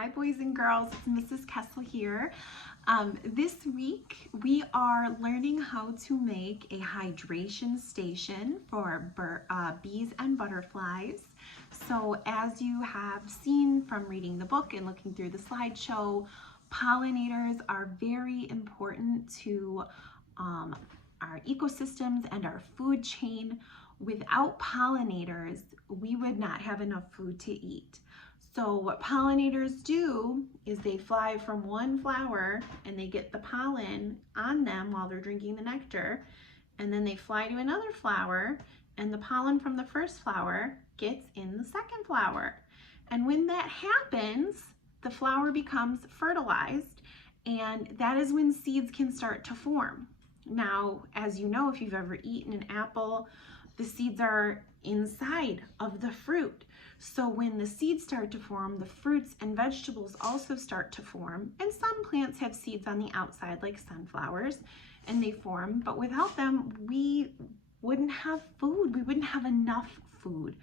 Hi boys and girls, it's Mrs. Kessel here. This week we are learning how to make a hydration station for bees and butterflies. So as you have seen from reading the book and looking through the slideshow, pollinators are very important to our ecosystems and our food chain. Without pollinators, we would not have enough food to eat. So what pollinators do is they fly from one flower and they get the pollen on them while they're drinking the nectar, and then they fly to another flower and the pollen from the first flower gets in the second flower. And when that happens, the flower becomes fertilized, and that is when seeds can start to form. Now, as you know, if you've ever eaten an apple, the seeds are inside of the fruit. So when the seeds start to form, the fruits and vegetables also start to form. And some plants have seeds on the outside, like sunflowers, and they form. But without them, we wouldn't have food. We wouldn't have enough food.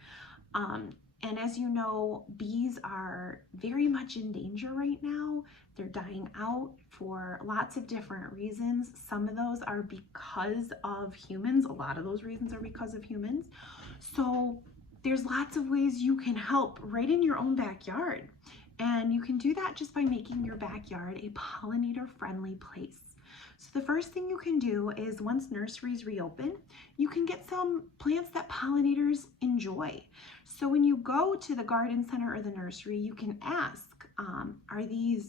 And as you know, bees are very much in danger right now. They're dying out for lots of different reasons. Some of those are because of humans. A lot of those reasons are because of humans. So there's lots of ways you can help right in your own backyard. And you can do that just by making your backyard a pollinator-friendly place. So the first thing you can do is, once nurseries reopen, you can get some plants that pollinators enjoy. So when you go to the garden center or the nursery, you can ask,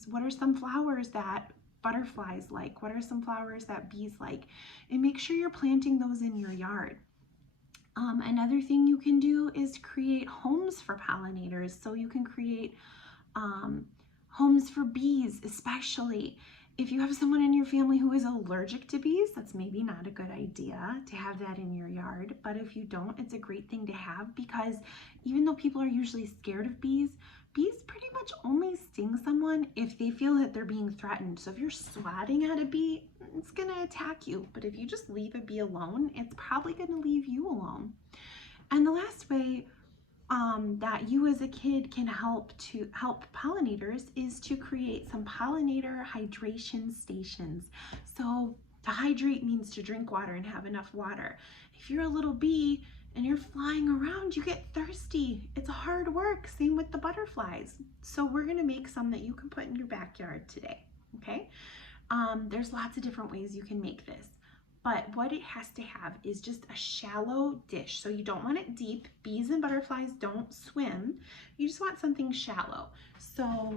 what are some flowers that butterflies like? What are some flowers that bees like? And make sure you're planting those in your yard. Another thing you can do is create homes for pollinators. So you can create homes for bees, especially. If you have someone in your family who is allergic to bees, that's maybe not a good idea to have that in your yard. But if you don't, it's a great thing to have, because even though people are usually scared of bees, bees pretty much only sting someone if they feel that they're being threatened. So if you're swatting at a bee, it's gonna attack you. But if you just leave a bee alone, it's probably gonna leave you alone. And the last way that you as a kid can help pollinators is to create some pollinator hydration stations. So to hydrate means to drink water and have enough water. If you're a little bee and you're flying around, you get thirsty. It's hard work. Same with the butterflies. So we're gonna make some that you can put in your backyard today, okay? There's lots of different ways you can make this. But what it has to have is just a shallow dish. So you don't want it deep. Bees and butterflies don't swim. You just want something shallow. So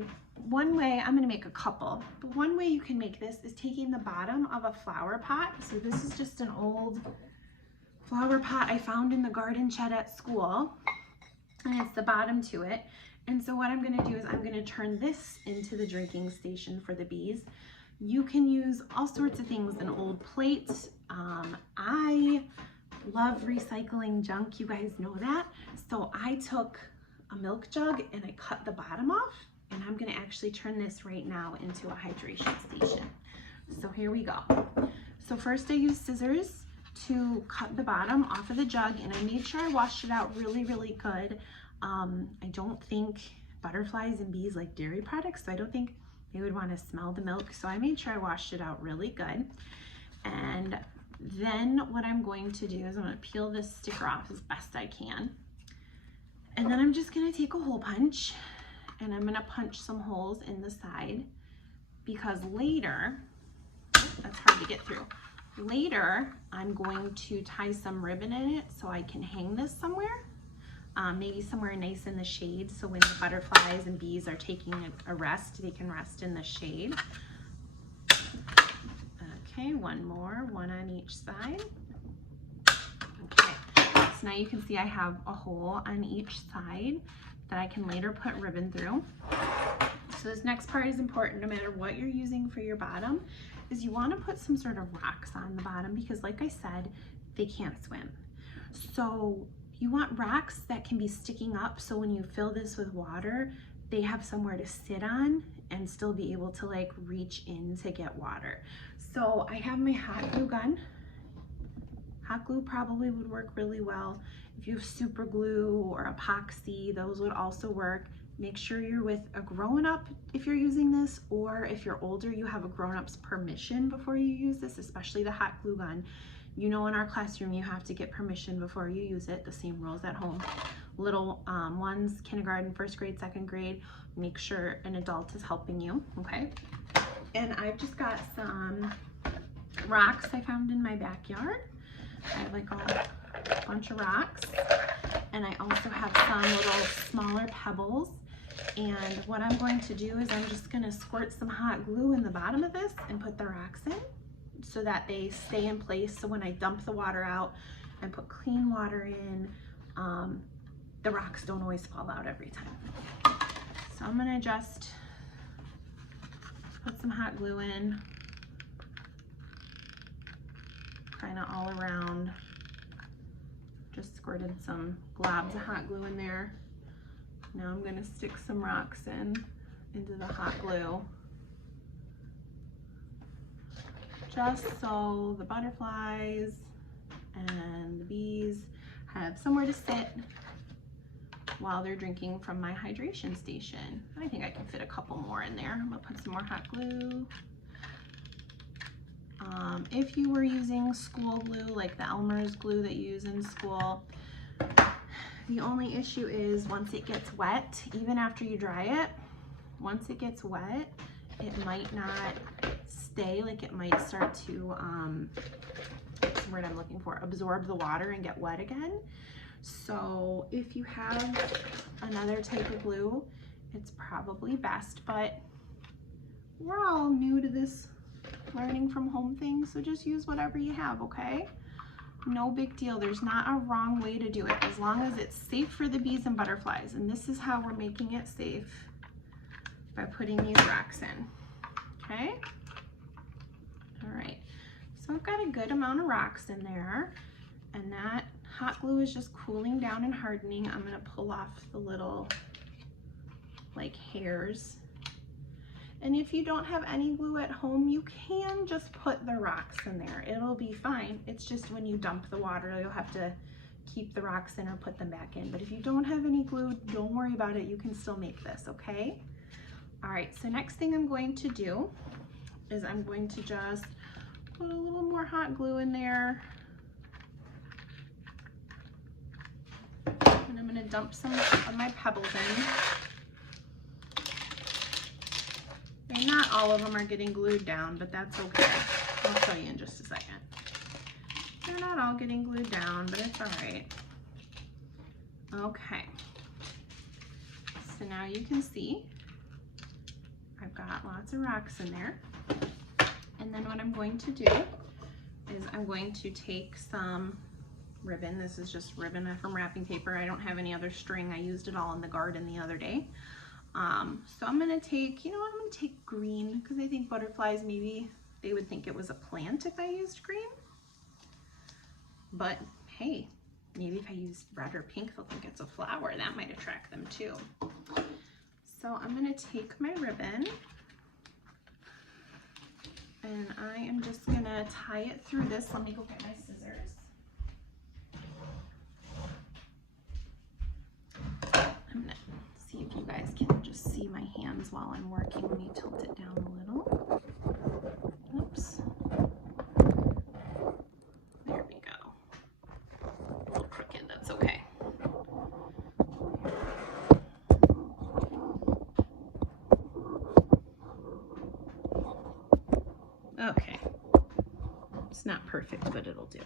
one way, I'm gonna make a couple, but one way you can make this is taking the bottom of a flower pot. So this is just an old flower pot I found in the garden shed at school, and it's the bottom to it. And so what I'm gonna do is I'm gonna turn this into the drinking station for the bees. You can use all sorts of things, an old plate. I love recycling junk, you guys know that. So I took a milk jug and I cut the bottom off, and I'm gonna actually turn this right now into a hydration station. So here we go. So first I used scissors to cut the bottom off of the jug, and I made sure I washed it out really, really good. I don't think butterflies and bees like dairy products, so I don't think they would want to smell the milk. So I made sure I washed it out really good. And then what I'm going to do is I'm going to peel this sticker off as best I can. And then I'm just going to take a hole punch, and I'm going to punch some holes in the side, because later, that's hard to get through. Later, I'm going to tie some ribbon in it so I can hang this somewhere. Maybe somewhere nice in the shade, so when the butterflies and bees are taking a rest, they can rest in the shade. Okay, one more, one on each side. Okay, so now you can see I have a hole on each side that I can later put ribbon through. So this next part is important no matter what you're using for your bottom, is you want to put some sort of rocks on the bottom, because like I said, they can't swim. So you want rocks that can be sticking up, so when you fill this with water, they have somewhere to sit on and still be able to like reach in to get water. So I have my hot glue gun. Hot glue probably would work really well. If you have super glue or epoxy, those would also work. Make sure you're with a grown-up if you're using this, or if you're older, you have a grown-up's permission before you use this, especially the hot glue gun. You know, in our classroom, you have to get permission before you use it. The same rules at home. Little ones, kindergarten, first grade, second grade, make sure an adult is helping you, okay? And I've just got some rocks I found in my backyard. I have like a bunch of rocks, and I also have some little smaller pebbles. And what I'm going to do is I'm just going to squirt some hot glue in the bottom of this and put the rocks in so that they stay in place. So when I dump the water out and put clean water in, the rocks don't always fall out every time. So I'm going to just put some hot glue in, kind of all around. Just squirted some globs of hot glue in there. Now I'm going to stick some rocks into the hot glue, just so the butterflies and the bees have somewhere to sit while they're drinking from my hydration station. I think I can fit a couple more in there. I'm going to put some more hot glue. If you were using school glue, like the Elmer's glue that you use in school, the only issue is once it gets wet, even after you dry it, once it gets wet, it might not stay, like it might start to, what's the word I'm looking for, absorb the water and get wet again. So if you have another type of glue, it's probably best, but we're all new to this learning from home thing, so just use whatever you have, okay? No big deal. There's not a wrong way to do it as long as it's safe for the bees and butterflies. And this is how we're making it safe, by putting these rocks in, okay? All right, so I've got a good amount of rocks in there, and that hot glue is just cooling down and hardening. I'm gonna pull off the little like hairs. And if you don't have any glue at home, you can just put the rocks in there. It'll be fine. It's just when you dump the water, you'll have to keep the rocks in or put them back in. But if you don't have any glue, don't worry about it. You can still make this, okay? All right, so next thing I'm going to do is I'm going to just put a little more hot glue in there. And I'm gonna dump some of my pebbles in. And not all of them are getting glued down, but that's okay. I'll show you in just a second. They're not all getting glued down, but it's all right. Okay. So now you can see I've got lots of rocks in there. And then what I'm going to do is I'm going to take some ribbon. This is just ribbon from wrapping paper. I don't have any other string. I used it all in the garden the other day. So I'm gonna take, you know what, I'm gonna take green, because I think butterflies, maybe they would think it was a plant if I used green. But hey, maybe if I used red or pink, they'll think it's a flower. That might attract them too. So I'm gonna take my ribbon, and I am just gonna tie it through this. Let me go get my scissors. I'm gonna see if you guys can just see my hands while I'm working. Let me tilt it down a little. Oops. There we go. A little crooked, that's okay. Okay. It's not perfect, but it'll do.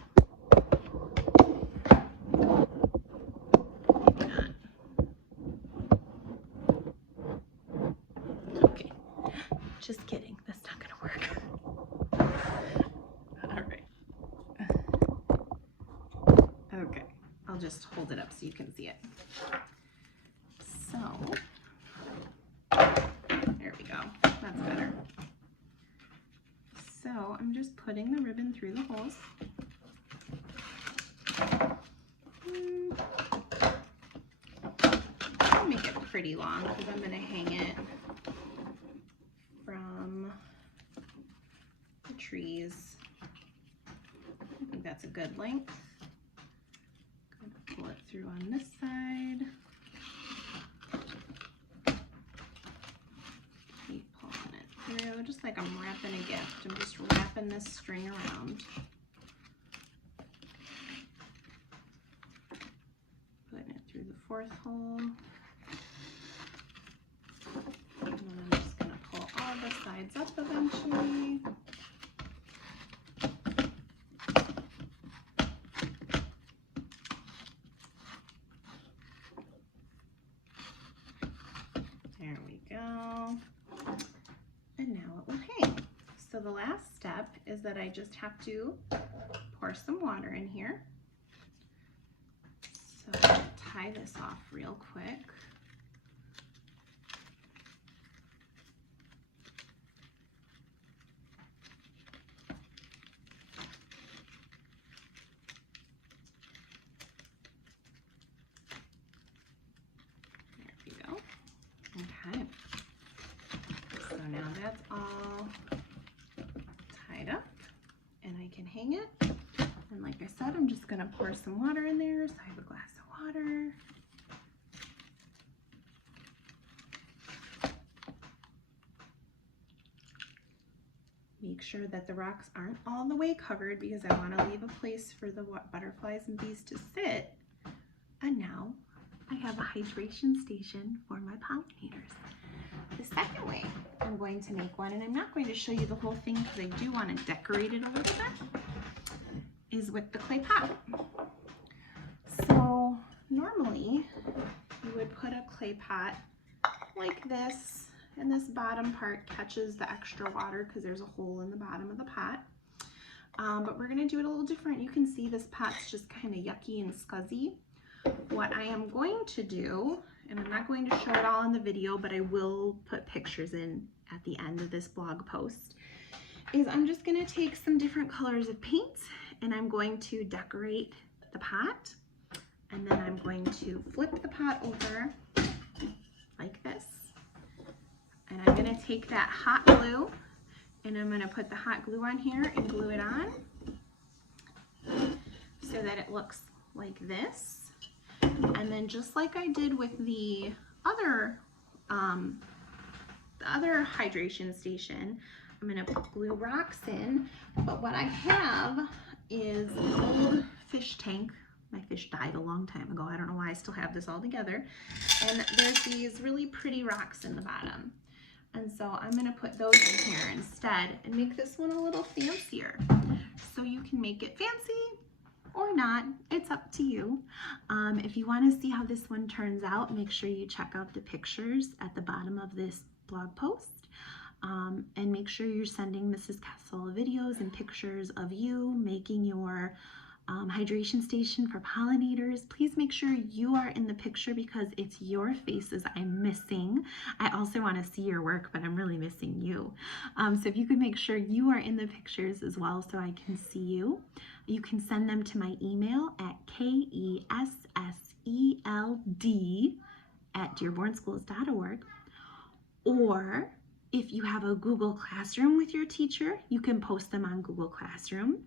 Maybe not. Okay. Just kidding. That's not gonna work. All right. Okay. I'll just hold it up so you can see it. So, there we go. That's better. So I'm just putting the ribbon through the holes. I'll make it pretty long because I'm going to hang it from the trees. I think that's a good length. I'm going to pull it through on this side. just like I'm wrapping a gift. I'm just wrapping this string around. Putting it through the 4th hole. And then I'm just going to pull all the sides up eventually. There we go. And now it will hang. So the last step is that I just have to pour some water in here. So I'm going to tie this off real quick. Okay, so now that's all tied up and I can hang it. And like I said, I'm just gonna pour some water in there. So I have a glass of water. Make sure that the rocks aren't all the way covered because I wanna leave a place for the butterflies and bees to sit. And now I have a hydration station for my pollinators. The second way I'm going to make one, and I'm not going to show you the whole thing because I do want to decorate it a little bit, is with the clay pot. So normally you would put a clay pot like this, and this bottom part catches the extra water because there's a hole in the bottom of the pot. But we're going to do it a little different. You can see this pot's just kind of yucky and scuzzy. What I am going to do, and I'm not going to show it all in the video, but I will put pictures in at the end of this blog post, is I'm just going to take some different colors of paint and I'm going to decorate the pot. And then I'm going to flip the pot over like this. And I'm going to take that hot glue and I'm going to put the hot glue on here and glue it on so that it looks like this. And then just like I did with the other hydration station, I'm going to glue rocks in. But what I have is an old fish tank. My fish died a long time ago. I don't know why I still have this all together. And there's these really pretty rocks in the bottom. And so I'm going to put those in here instead and make this one a little fancier. So you can make it fancy or not, it's up to you. If you want to see how this one turns out, make sure you check out the pictures at the bottom of this blog post. And make sure you're sending Mrs. Kessel videos and pictures of you making your hydration station for pollinators. Please make sure you are in the picture because it's your faces I'm missing. I also want to see your work, but I'm really missing you. So if you could make sure you are in the pictures as well so I can see you. You can send them to my email at kesseld@dearbornschools.org. Or if you have a Google Classroom with your teacher, you can post them on Google Classroom.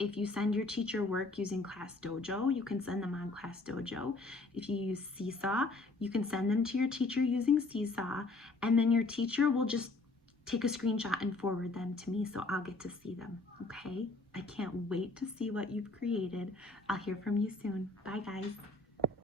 If you send your teacher work using Class Dojo, you can send them on Class Dojo. If you use Seesaw, you can send them to your teacher using Seesaw, and then your teacher will just take a screenshot and forward them to me so I'll get to see them, okay? I can't wait to see what you've created. I'll hear from you soon. Bye, guys.